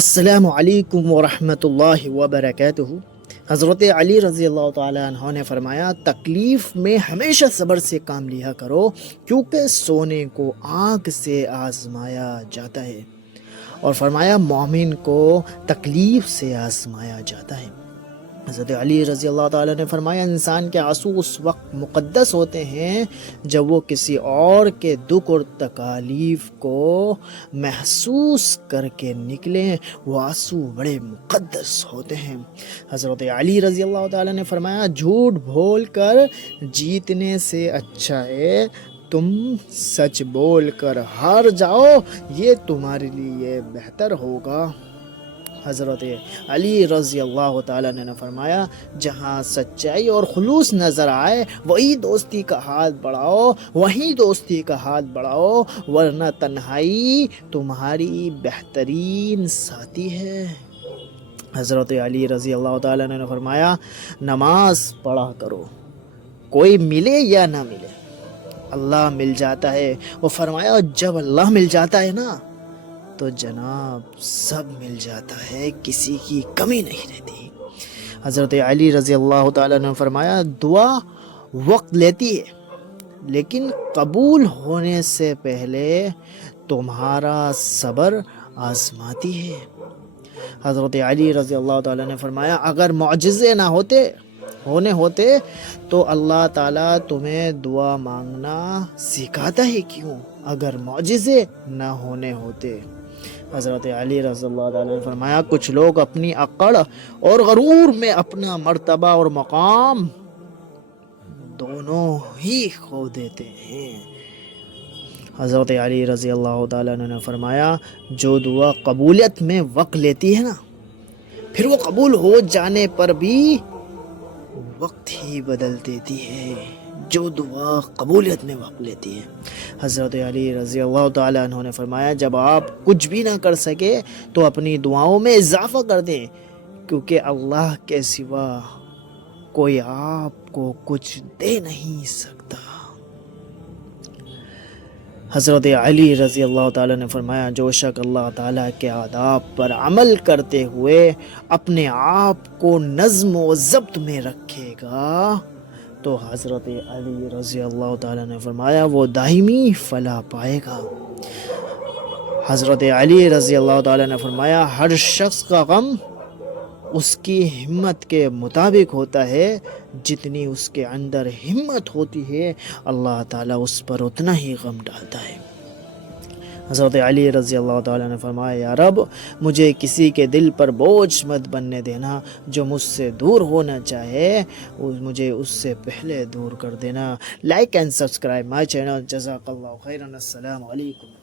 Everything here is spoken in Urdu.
السلام علیکم ورحمۃ اللہ وبرکاتہ۔ حضرت علی رضی اللہ تعالیٰ عنہ نے فرمایا، تکلیف میں ہمیشہ صبر سے کام لیا کرو، کیونکہ سونے کو آگ سے آزمایا جاتا ہے، اور فرمایا مومن کو تکلیف سے آزمایا جاتا ہے۔ حضرت علی رضی اللہ تعالیٰ نے فرمایا، انسان کے آنسو اس وقت مقدس ہوتے ہیں جب وہ کسی اور کے دکھ اور تکالیف کو محسوس کر کے نکلیں، وہ آنسو بڑے مقدس ہوتے ہیں۔ حضرت علی رضی اللہ تعالیٰ نے فرمایا، جھوٹ بول کر جیتنے سے اچھا ہے تم سچ بول کر ہار جاؤ، یہ تمہارے لیے بہتر ہوگا۔ حضرت علی رضی اللہ تعالیٰ نے فرمایا، جہاں سچائی اور خلوص نظر آئے وہی دوستی کا ہاتھ بڑھاؤ، وہیں دوستی کا ہاتھ بڑھاؤ، ورنہ تنہائی تمہاری بہترین ساتھی ہے۔ حضرت علی رضی اللہ تعالیٰ نے فرمایا، نماز پڑھا کرو، کوئی ملے یا نہ ملے، اللہ مل جاتا ہے۔ وہ فرمایا، جب اللہ مل جاتا ہے نا تو جناب سب مل جاتا ہے، کسی کی کمی نہیں رہتی۔ حضرت علی رضی اللہ تعالیٰ نے فرمایا، دعا وقت لیتی ہے لیکن قبول ہونے سے پہلے تمہارا صبر آزماتی ہے۔ حضرت علی رضی اللہ تعالیٰ نے فرمایا، اگر معجزے نہ ہوتے تو اللہ تعالیٰ تمہیں دعا مانگنا سکھاتا ہے کیوں، اگر معجزے نہ ہونے ہوتے۔ حضرت علی رضی اللہ تعالیٰ نے فرمایا، کچھ لوگ اپنی عقل اور غرور میں اپنا مرتبہ اور مقام دونوں ہی کھو دیتے ہیں۔ حضرت علی رضی اللہ تعالیٰ نے فرمایا، جو دعا قبولیت میں وقت لیتی ہے نا، پھر وہ قبول ہو جانے پر بھی وقت ہی بدل دیتی ہے، جو دعا قبولیت میں وقت لیتی ہے۔ حضرت علی رضی اللہ تعالیٰ عنہ نے فرمایا، جب آپ کچھ بھی نہ کر سکے تو اپنی دعاؤں میں اضافہ کر دیں، کیونکہ اللہ کے سوا کوئی آپ کو کچھ دے نہیں سکتا۔ حضرت علی رضی اللہ تعالیٰ نے فرمایا، جو شخص اللہ تعالیٰ کے آداب پر عمل کرتے ہوئے اپنے آپ کو نظم و ضبط میں رکھے گا تو حضرت علی رضی اللہ تعالیٰ نے فرمایا، وہ دائمی فلاح پائے گا۔ حضرت علی رضی اللہ تعالیٰ نے فرمایا، ہر شخص کا غم اس کی ہمت کے مطابق ہوتا ہے، جتنی اس کے اندر ہمت ہوتی ہے اللہ تعالیٰ اس پر اتنا ہی غم ڈالتا ہے۔ حضرت علی رضی اللہ تعالیٰ نے فرمایا، یا رب مجھے کسی کے دل پر بوجھ مت بننے دینا، جو مجھ سے دور ہونا چاہے مجھے اس سے پہلے دور کر دینا۔ Like and subscribe my channel. جزاک اللہ خیرا۔ السلام علیکم۔